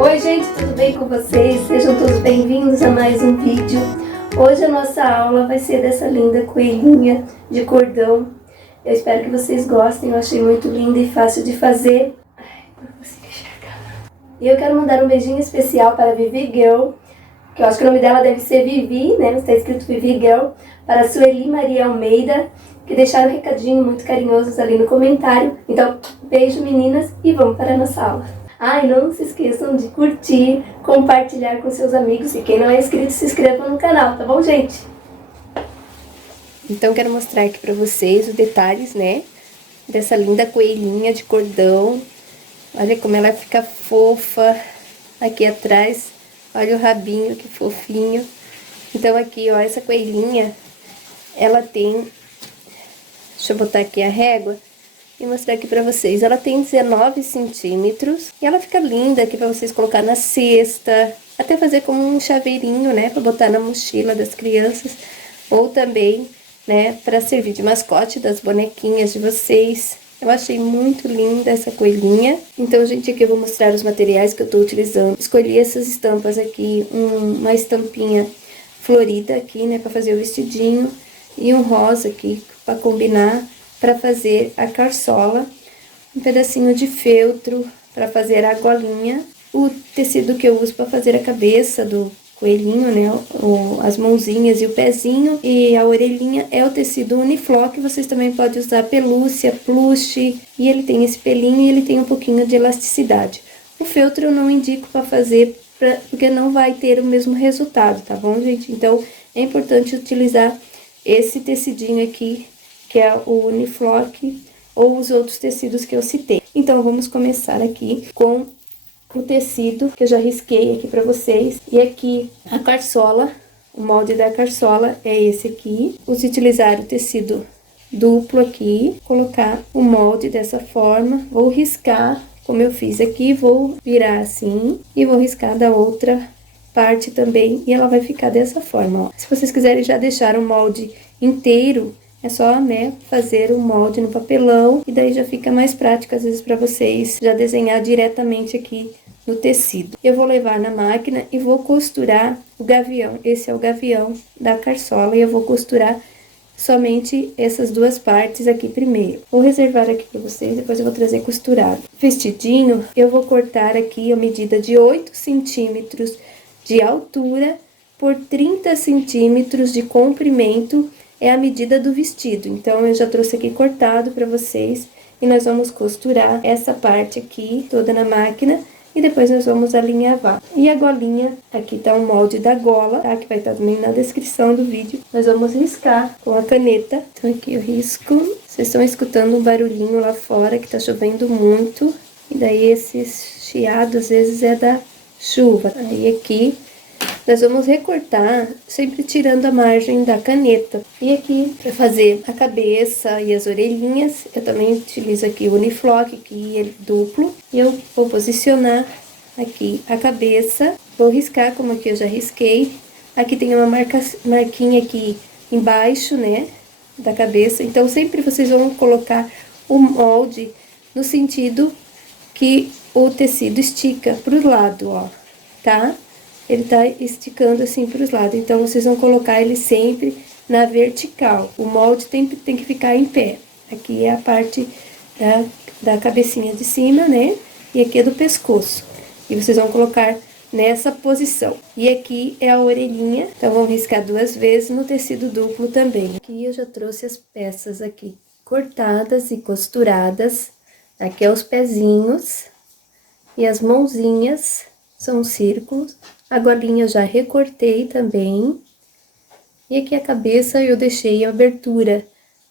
Oi gente, tudo bem com vocês? Sejam todos bem-vindos a mais um vídeo. Hoje a nossa aula vai ser dessa linda coelhinha de cordão. Eu espero que vocês gostem, eu achei muito linda e fácil de fazer. E eu quero mandar um beijinho especial para a Vivi Girl, que eu acho que o nome dela deve ser Vivi, né? Está escrito Vivi Girl, para a Sueli Maria Almeida, que deixaram um recadinho muito carinhosos ali no comentário. Então, beijo meninas e vamos para a nossa aula. Ah, e não se esqueçam de curtir, compartilhar com seus amigos e quem não é inscrito, se inscreva no canal, tá bom, gente? Então, quero mostrar aqui pra vocês os detalhes, né, dessa linda coelhinha de cordão. Olha como ela fica fofa aqui atrás. Olha o rabinho, que fofinho. Então, aqui, ó, essa coelhinha, ela tem... Deixa eu botar aqui a régua e mostrar aqui pra vocês. Ela tem 19 centímetros e ela fica linda aqui pra vocês colocar na cesta, até fazer como um chaveirinho, né, pra botar na mochila das crianças, ou também, né, pra servir de mascote das bonequinhas de vocês. Eu achei muito linda essa coelhinha. Então, gente, aqui eu vou mostrar os materiais que eu tô utilizando. Escolhi essas estampas aqui, uma estampinha florida aqui, né, pra fazer o vestidinho, e um rosa aqui pra combinar, para fazer a carçola, um pedacinho de feltro para fazer a golinha, o tecido que eu uso para fazer a cabeça do coelhinho, né, as mãozinhas e o pezinho, e a orelhinha é o tecido Uniflock. Vocês também podem usar pelúcia, plush, e ele tem esse pelinho e ele tem um pouquinho de elasticidade. O feltro eu não indico para fazer, porque não vai ter o mesmo resultado, tá bom, gente? Então, é importante utilizar esse tecidinho aqui, que é o Uniflock, ou os outros tecidos que eu citei. Então, vamos começar aqui com o tecido que eu já risquei aqui pra vocês. E aqui, a carçola, o molde da carçola é esse aqui. Vamos utilizar o tecido duplo aqui, colocar o molde dessa forma. Vou riscar, como eu fiz aqui, vou virar assim e vou riscar da outra parte também. E ela vai ficar dessa forma, ó. Se vocês quiserem já deixar o molde inteiro, é só, né, fazer o molde no papelão e daí já fica mais prático, às vezes, para vocês já desenhar diretamente aqui no tecido. Eu vou levar na máquina e vou costurar o gavião. Esse é o gavião da carçola e eu vou costurar somente essas duas partes aqui primeiro. Vou reservar aqui para vocês, depois eu vou trazer costurado. Vestidinho, eu vou cortar aqui a medida de 8 centímetros de altura por 30 centímetros de comprimento. É a medida do vestido, então eu já trouxe aqui cortado para vocês e nós vamos costurar essa parte aqui toda na máquina e depois nós vamos alinhavar. E a golinha, aqui tá o molde da gola, tá? Que vai estar também na descrição do vídeo. Nós vamos riscar com a caneta. Então aqui eu risco. Vocês estão escutando um barulhinho lá fora que tá chovendo muito e daí esses chiados às vezes é da chuva. Aí aqui nós vamos recortar, sempre tirando a margem da caneta. E aqui, para fazer a cabeça e as orelhinhas, eu também utilizo aqui o Uniflock, que é duplo. E eu vou posicionar aqui a cabeça, vou riscar como aqui eu já risquei. Aqui tem uma marquinha aqui embaixo, né, da cabeça. Então, sempre vocês vão colocar o molde no sentido que o tecido estica pro lado, ó, tá? Ele tá esticando assim para os lados, então vocês vão colocar ele sempre na vertical. O molde tem que ficar em pé. Aqui é a parte da cabecinha de cima, né? E aqui é do pescoço. E vocês vão colocar nessa posição. E aqui é a orelhinha, então vamos riscar 2 vezes no tecido duplo também. Aqui eu já trouxe as peças aqui cortadas e costuradas. Aqui é os pezinhos e as mãozinhas são círculos. A golinha eu já recortei também. E aqui a cabeça eu deixei a abertura.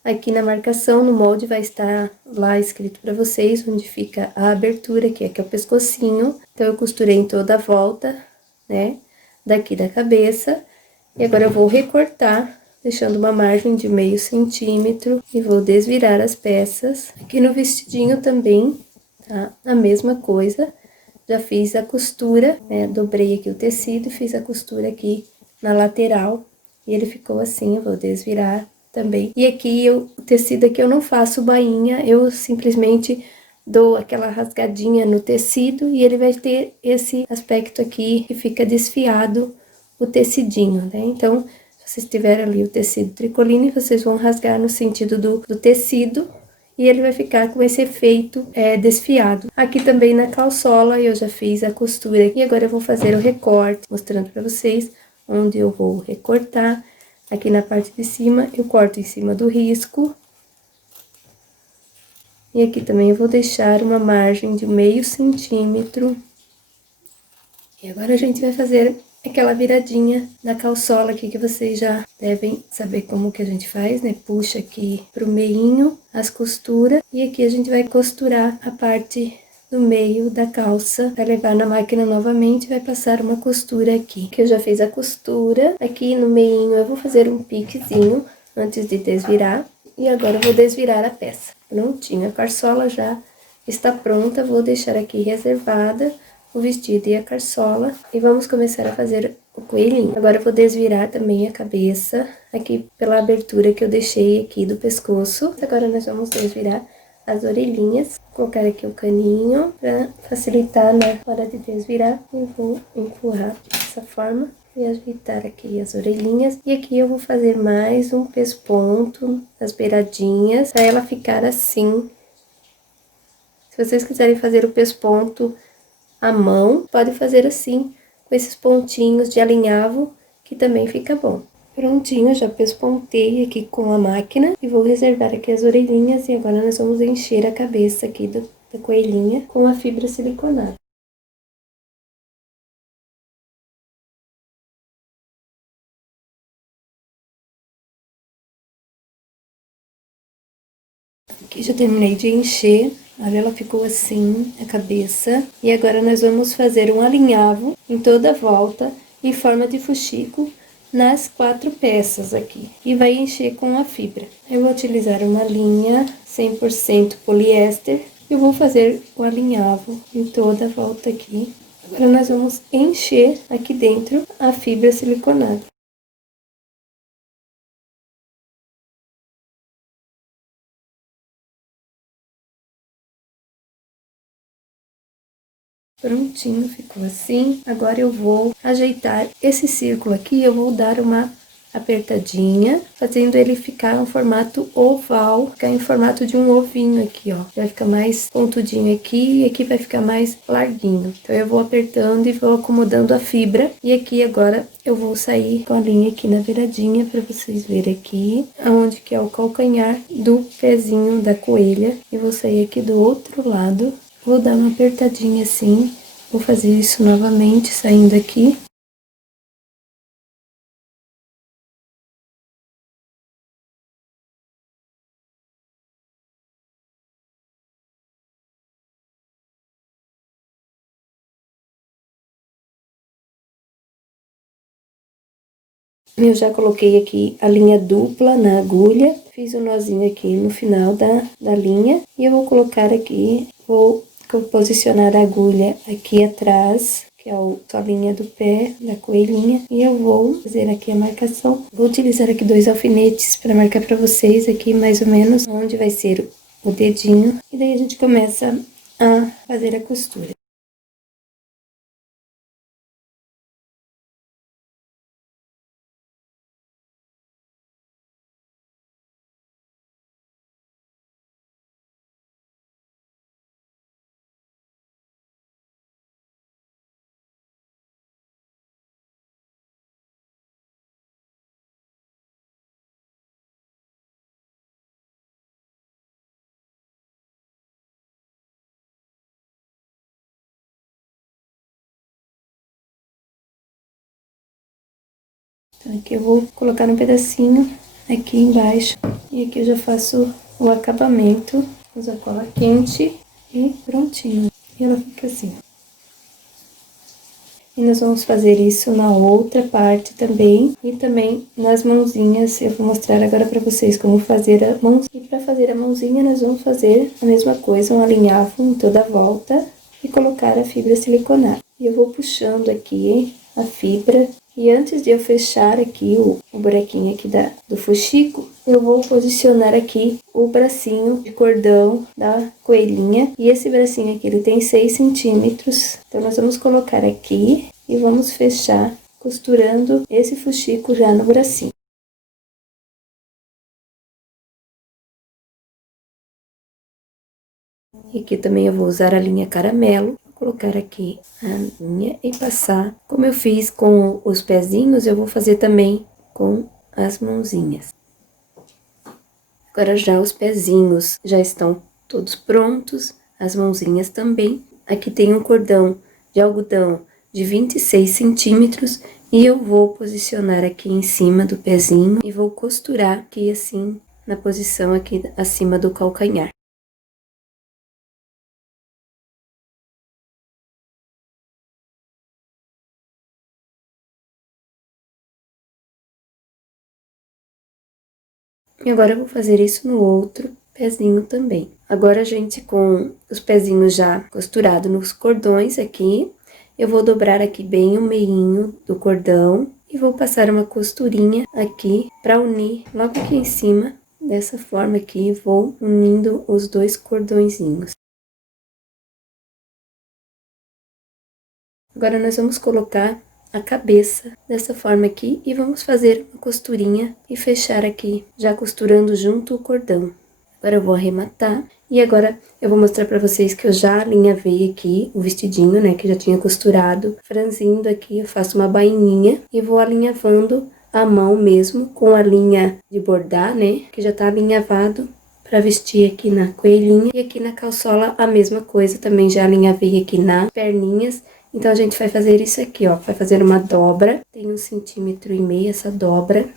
Aqui na marcação, no molde, vai estar lá escrito para vocês onde fica a abertura, que aqui é o pescocinho. Então, eu costurei em toda a volta, né, daqui da cabeça. E agora eu vou recortar, deixando uma margem de meio centímetro. E vou desvirar as peças. Aqui no vestidinho também, tá? A mesma coisa. Já fiz a costura, né, dobrei aqui o tecido e fiz a costura aqui na lateral. E ele ficou assim, eu vou desvirar também. E aqui, o tecido aqui eu não faço bainha, eu simplesmente dou aquela rasgadinha no tecido e ele vai ter esse aspecto aqui que fica desfiado o tecidinho, né? Então, se vocês tiverem ali o tecido tricoline, vocês vão rasgar no sentido do tecido e ele vai ficar com esse efeito desfiado. Aqui também na calçola eu já fiz a costura e agora eu vou fazer o recorte, mostrando pra vocês onde eu vou recortar. Aqui na parte de cima eu corto em cima do risco. E aqui também eu vou deixar uma margem de meio centímetro. E agora a gente vai fazer aquela viradinha na calçola aqui que vocês já devem saber como que a gente faz, né? Puxa aqui pro meinho as costuras e aqui a gente vai costurar a parte do meio da calça. Vai levar na máquina novamente, vai passar uma costura aqui. Que eu já fiz a costura. Aqui no meinho eu vou fazer um piquezinho antes de desvirar. E agora eu vou desvirar a peça. Prontinho, a carçola já está pronta, vou deixar aqui reservada o vestido e a carçola. E vamos começar a fazer o coelhinho. Agora eu vou desvirar também a cabeça, aqui pela abertura que eu deixei aqui do pescoço. Agora nós vamos desvirar as orelhinhas. Vou colocar aqui o caninho para facilitar na hora de desvirar. E vou empurrar dessa forma. E ajeitar aqui as orelhinhas. E aqui eu vou fazer mais um pesponto nas beiradinhas, para ela ficar assim. Se vocês quiserem fazer o pesponto à mão, pode fazer assim, com esses pontinhos de alinhavo, que também fica bom. Prontinho, já pespontei aqui com a máquina. E vou reservar aqui as orelhinhas. E agora nós vamos encher a cabeça aqui da coelhinha com a fibra siliconada. Aqui já terminei de encher, olha, ela ficou assim, a cabeça. E agora nós vamos fazer um alinhavo em toda a volta, em forma de fuxico, nas 4 peças aqui. E vai encher com a fibra. Eu vou utilizar uma linha 100% poliéster. Eu vou fazer o alinhavo em toda a volta aqui. Agora nós vamos encher aqui dentro a fibra siliconada. Prontinho, ficou assim. Agora eu vou ajeitar esse círculo aqui, eu vou dar uma apertadinha, fazendo ele ficar um formato oval, ficar em formato de um ovinho aqui, ó. Vai ficar mais pontudinho aqui e aqui vai ficar mais larguinho. Então eu vou apertando e vou acomodando a fibra. E aqui agora eu vou sair com a linha aqui na beiradinha para vocês verem aqui, aonde que é o calcanhar do pezinho da coelha. E vou sair aqui do outro lado. Vou dar uma apertadinha assim, vou fazer isso novamente, saindo aqui. Eu já coloquei aqui a linha dupla na agulha, fiz um nozinho aqui no final da linha. E eu vou colocar aqui, vou posicionar a agulha aqui atrás, que é a linha do pé da coelhinha. E eu vou fazer aqui a marcação. Vou utilizar aqui 2 alfinetes para marcar para vocês aqui mais ou menos onde vai ser o dedinho. E daí a gente começa a fazer a costura. Então, aqui eu vou colocar um pedacinho aqui embaixo. E aqui eu já faço o acabamento. Uso a cola quente e prontinho. E ela fica assim. E nós vamos fazer isso na outra parte também. E também nas mãozinhas. Eu vou mostrar agora pra vocês como fazer a mãozinha. E pra fazer a mãozinha nós vamos fazer a mesma coisa. Um alinhavo em toda a volta. E colocar a fibra siliconada. E eu vou puxando aqui a fibra. E antes de eu fechar aqui o buraquinho aqui do fuxico, eu vou posicionar aqui o bracinho de cordão da coelhinha. E esse bracinho aqui, ele tem 6 centímetros. Então, nós vamos colocar aqui e vamos fechar costurando esse fuxico já no bracinho. E aqui também eu vou usar a linha caramelo. Vou colocar aqui a linha e passar. Como eu fiz com os pezinhos, eu vou fazer também com as mãozinhas. Agora já os pezinhos já estão todos prontos, as mãozinhas também. Aqui tem um cordão de algodão de 26 centímetros e eu vou posicionar aqui em cima do pezinho e vou costurar aqui assim, na posição aqui acima do calcanhar. E agora eu vou fazer isso no outro pezinho também. Agora, gente, com os pezinhos já costurados nos cordões aqui, eu vou dobrar aqui bem o meinho do cordão e vou passar uma costurinha aqui para unir logo aqui em cima. Dessa forma aqui, vou unindo os dois cordõezinhos. Agora, nós vamos colocar a cabeça dessa forma aqui e vamos fazer uma costurinha e fechar aqui, já costurando junto o cordão. Agora eu vou arrematar e agora eu vou mostrar pra vocês que eu já alinhavei aqui o vestidinho, né, que já tinha costurado. Franzindo aqui, eu faço uma baininha e vou alinhavando a mão mesmo com a linha de bordar, né, que já tá alinhavado pra vestir aqui na coelhinha. E aqui na calçola a mesma coisa, também já alinhavei aqui nas perninhas. Então, a gente vai fazer isso aqui, ó, vai fazer uma dobra, tem 1,5 cm essa dobra.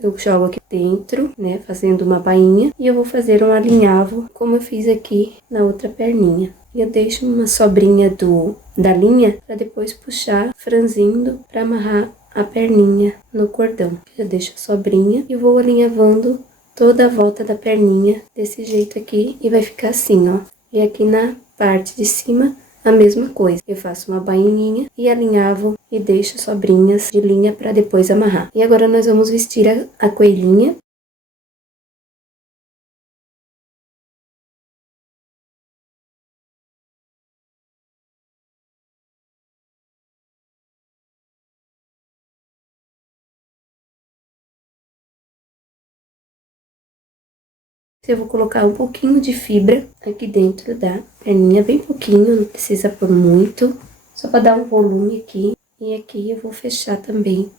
Eu jogo aqui dentro, né, fazendo uma bainha, e eu vou fazer um alinhavo, como eu fiz aqui na outra perninha. E eu deixo uma sobrinha da linha, pra depois puxar, franzindo, pra amarrar a perninha no cordão. Eu deixo a sobrinha e vou alinhavando toda a volta da perninha, desse jeito aqui, e vai ficar assim, ó. E aqui na parte de cima, a mesma coisa. Eu faço uma baininha e alinhavo e deixo sobrinhas de linha para depois amarrar. E agora nós vamos vestir a coelhinha. Eu vou colocar um pouquinho de fibra aqui dentro da perninha, bem pouquinho, não precisa pôr muito, só para dar um volume aqui. E aqui eu vou fechar também.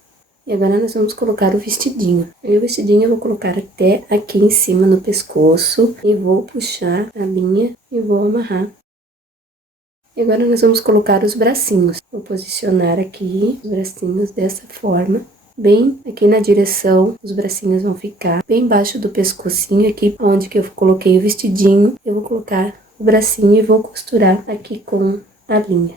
E agora nós vamos colocar o vestidinho. E o vestidinho eu vou colocar até aqui em cima no pescoço e vou puxar a linha e vou amarrar. E agora nós vamos colocar os bracinhos. Vou posicionar aqui os bracinhos dessa forma. Bem aqui na direção, os bracinhos vão ficar bem embaixo do pescocinho, aqui onde que eu coloquei o vestidinho. Eu vou colocar o bracinho e vou costurar aqui com a linha.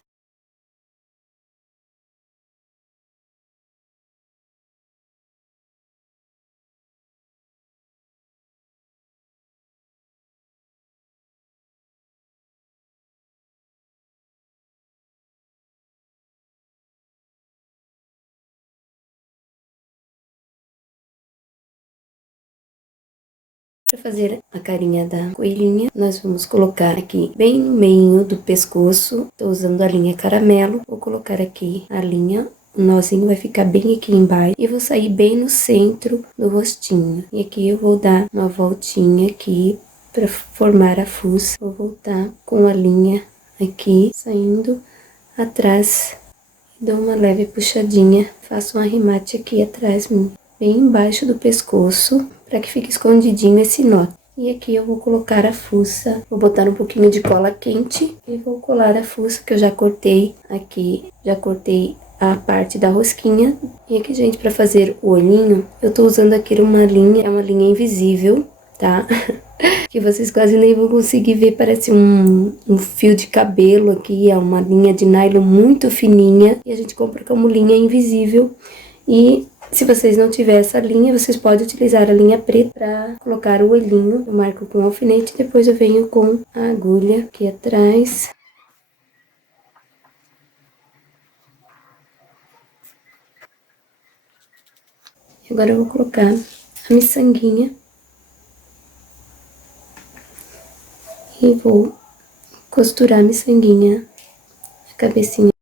Para fazer a carinha da coelhinha, nós vamos colocar aqui bem no meio do pescoço. Tô usando a linha caramelo. Vou colocar aqui a linha. O nozinho vai ficar bem aqui embaixo. E vou sair bem no centro do rostinho. E aqui eu vou dar uma voltinha aqui para formar a fuça. Vou voltar com a linha aqui, saindo atrás. Dou uma leve puxadinha. Faço um arremate aqui atrás, bem embaixo do pescoço, para que fique escondidinho esse nó. E aqui eu vou colocar a fuça, vou botar um pouquinho de cola quente e vou colar a fuça que eu já cortei aqui, já cortei a parte da rosquinha. E aqui, gente, para fazer o olhinho, eu tô usando aqui uma linha, é uma linha invisível, tá? Que vocês quase nem vão conseguir ver, parece um fio de cabelo aqui, é uma linha de nylon muito fininha, e a gente compra como linha invisível. E se vocês não tiverem essa linha, vocês podem utilizar a linha preta para colocar o olhinho. Eu marco com alfinete, depois eu venho com a agulha aqui atrás. Agora eu vou colocar a miçanguinha E vou costurar a miçanguinha, a cabecinha.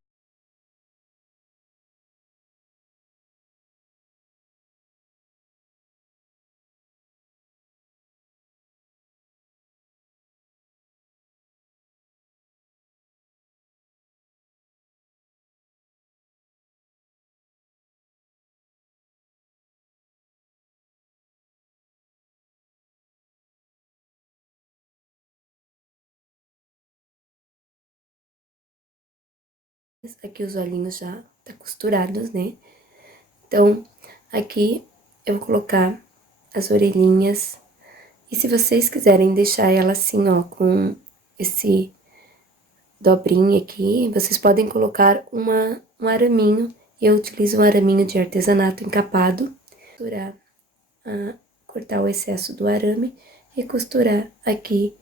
Aqui os olhinhos já tá costurados, né? Então, aqui eu vou colocar as orelhinhas. E se vocês quiserem deixar ela assim, ó, com esse dobrinha aqui, vocês podem colocar um araminho. Eu utilizo um araminho de artesanato encapado. Cortar o excesso do arame e costurar aqui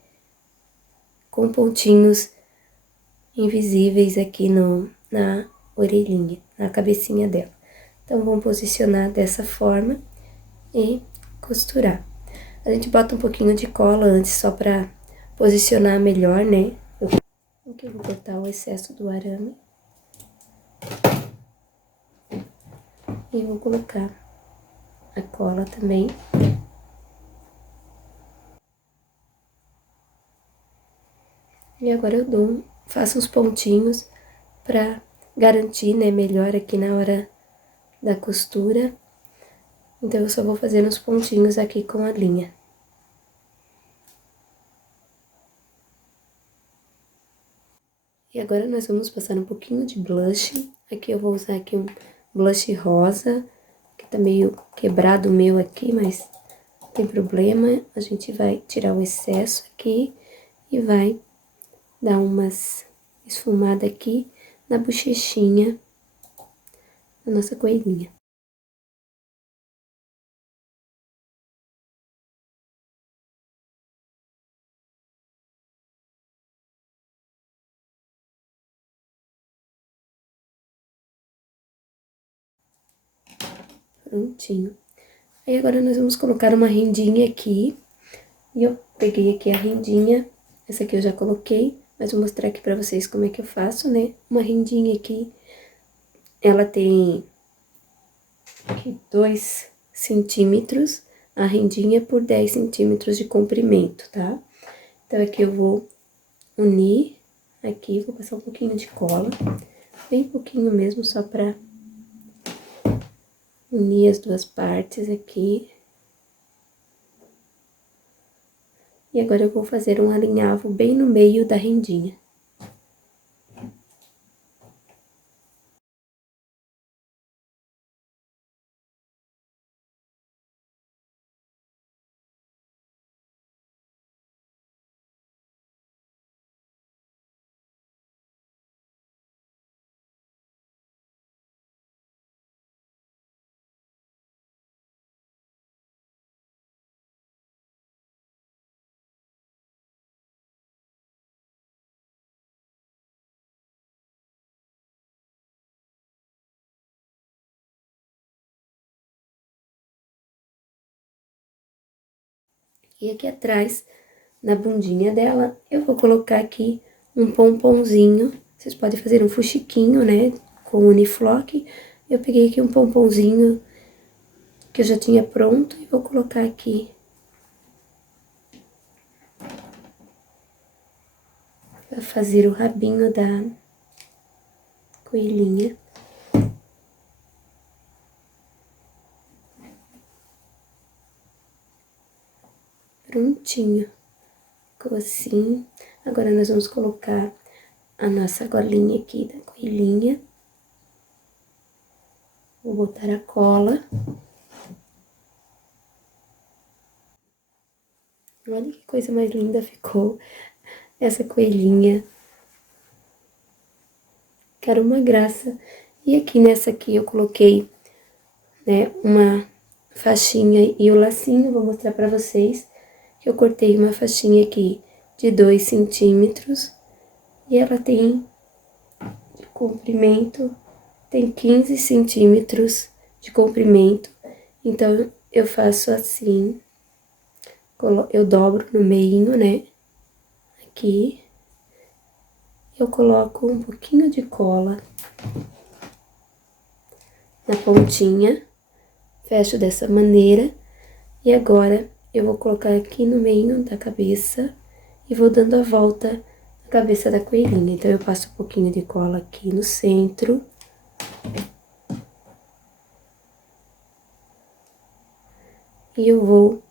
com pontinhos invisíveis aqui na orelhinha, na cabecinha dela. Então, vamos posicionar dessa forma e costurar. A gente bota um pouquinho de cola antes, só pra posicionar melhor, né? Aqui eu vou cortar o excesso do arame. E vou colocar a cola também. E agora eu faço uns pontinhos pra garantir, né, melhor aqui na hora da costura. Então, eu só vou fazendo uns pontinhos aqui com a linha. E agora nós vamos passar um pouquinho de blush. Aqui eu vou usar aqui um blush rosa, que tá meio quebrado o meu aqui, mas não tem problema. A gente vai tirar o excesso aqui e vai dar umas esfumadas aqui na bochechinha da nossa coelhinha. Prontinho. Aí agora nós vamos colocar uma rendinha aqui. E eu peguei aqui a rendinha, essa aqui eu já coloquei, mas vou mostrar aqui pra vocês como é que eu faço, né? Uma rendinha aqui, ela tem aqui 2 centímetros, a rendinha por 10 centímetros de comprimento, tá? Então, aqui eu vou unir, aqui vou passar um pouquinho de cola, bem pouquinho mesmo, só pra unir as duas partes aqui. E agora eu vou fazer um alinhavo bem no meio da rendinha. E aqui atrás, na bundinha dela, eu vou colocar aqui um pomponzinho. Vocês podem fazer um fuxiquinho, né, com uniflock. Eu peguei aqui um pomponzinho que eu já tinha pronto e vou colocar aqui. Pra fazer o rabinho da coelhinha. Prontinho. Ficou assim. Agora, nós vamos colocar a nossa golinha aqui da coelhinha. Vou botar a cola. Olha que coisa mais linda ficou essa coelhinha. Cara, uma graça. E aqui nessa aqui eu coloquei, né, uma faixinha e o lacinho. Vou mostrar pra vocês que eu cortei uma faixinha aqui de 2 centímetros. E ela tem de comprimento, tem 15 centímetros de comprimento. Então, eu faço assim, eu dobro no meinho, né? aqui, eu coloco um pouquinho de cola na pontinha, fecho dessa maneira, e agora eu vou colocar aqui no meio da cabeça e vou dando a volta na cabeça da coelhinha. Então, eu passo um pouquinho de cola aqui no centro. E eu vou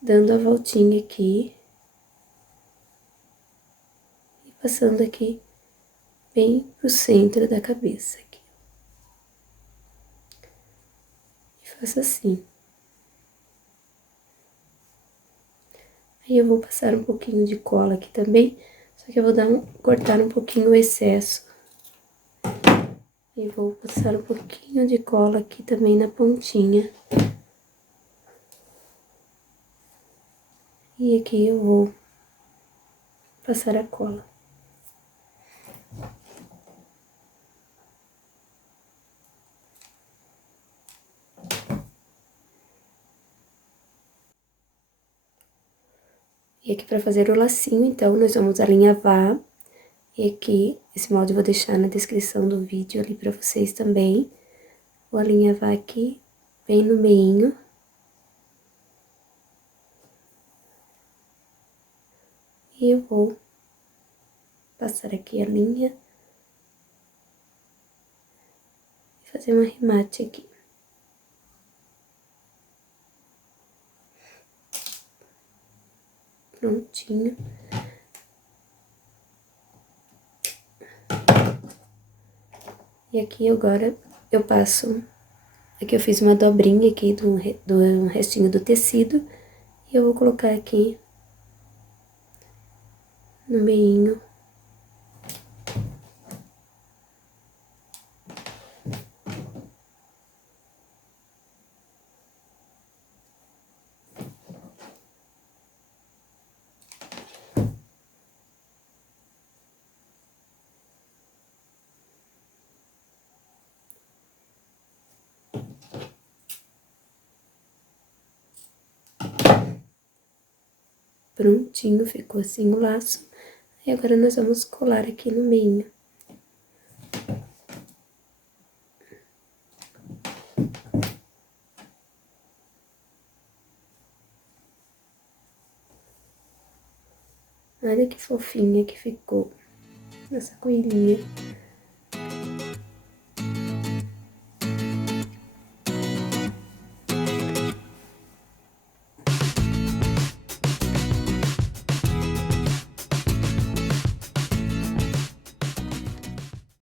dando a voltinha aqui. E passando aqui bem pro centro da cabeça aqui. E faço assim. Aí eu vou passar um pouquinho de cola aqui também, só que eu vou cortar um pouquinho o excesso. E vou passar um pouquinho de cola aqui também na pontinha. E aqui eu vou passar a cola. E aqui pra fazer o lacinho, então, nós vamos alinhavar. E aqui, esse molde eu vou deixar na descrição do vídeo ali pra vocês também. Vou alinhavar aqui, bem no meinho. E eu vou passar aqui a linha. E fazer um arremate aqui. Prontinho. E aqui agora eu passo... Aqui eu fiz uma dobrinha aqui do restinho do tecido. E eu vou colocar aqui no meinho. Prontinho, ficou assim o laço. E agora nós vamos colar aqui no meio. Olha que fofinha que ficou essa coelhinha.